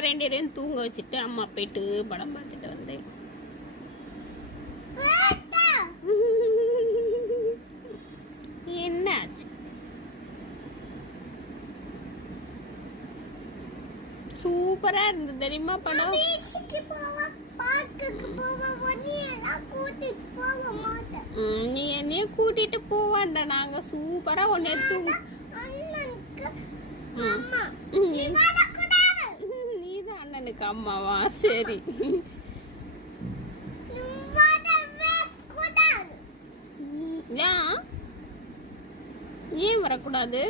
உங்க 2 பேரையும் தூங்க வச்சுட்டு அம்மா போயிட்டு படம் பார்த்துட்டு வந்தேன். என்னாச்சு? சூப்பரா இருந்தது தெரியுமா படம். நீ என்னைய கூட்டிட்டு போவான்டா. நாங்க சூப்பரா ஒன்னு எடுத்து. நீதான் அண்ணனுக்கு அம்மாவா? சரி. ஏன் வரக்கூடாது?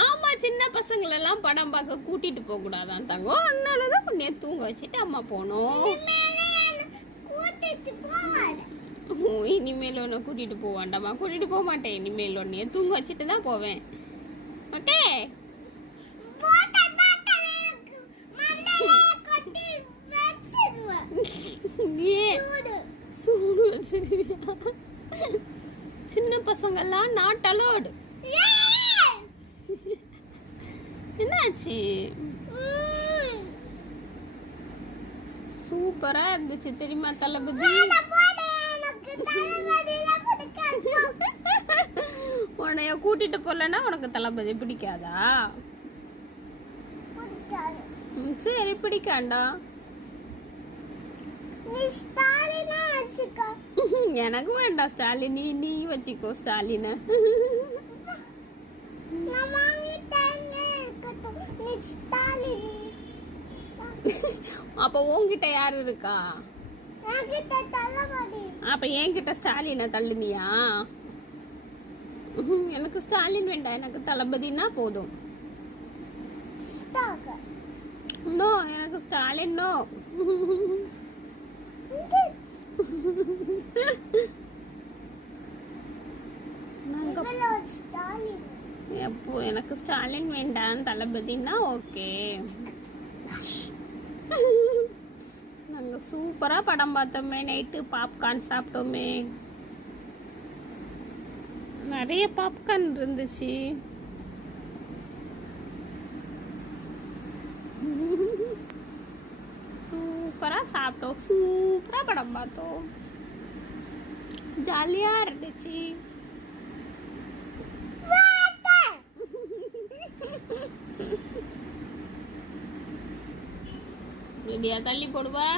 ஆமா, சின்ன பசங்களெல்லாம் படம் பார்க்க கூட்டிட்டு போக கூடாதான் தங்கம். அதனாலதான் உன்னைய தூங்க வச்சுட்டு அம்மா போனோம். இனிமேல் உன்னை கூட்டிட்டு போவாண்டாமா? கூட்டிட்டு போக மாட்டேன். இனிமேல் உன்னைய தூங்க வச்சுட்டு தான் போவேன். ஓகே? சின்ன பசங்கெல்லாம் நாட் அலோடு. என்னாச்சு? சூப்பரா இருந்துச்சு தெரியுமா தளபதி. உன்னைய கூட்டிட்டு போலன்னா உனக்கு தளபதி பிடிக்காதா? சரி, பிடிக்காண்டா. எனக்கு வேண்டாம் ஸ்டாலின். நீ வச்சுக்கோ ஸ்டாலின். அப்ப உன்கிட்ட யாரு இருக்கா? அப்ப என்கிட்ட ஸ்டாலினை தள்ளுனியா? எனக்கு ஸ்டாலின் வேண்டாம். எனக்கு தளபதினா போதும். நோ, எனக்கு ஸ்டாலின் நோ. எப்போ எனக்கு ஸ்டாலின் வேண்டாம், தளபதினா ஓகே. நாங்க சூப்பரா படம் பார்த்தோமே. நைட்டு பாப்கார்ன் சாப்பிட்டோமே. நிறைய பாப்கார்ன் இருந்துச்சு. சூப்பரா சாப்பிட்டோம். சூப்பரா படம் பார்த்தோம். ஜாலியா இருந்துச்சு. தள்ளி போடுவா.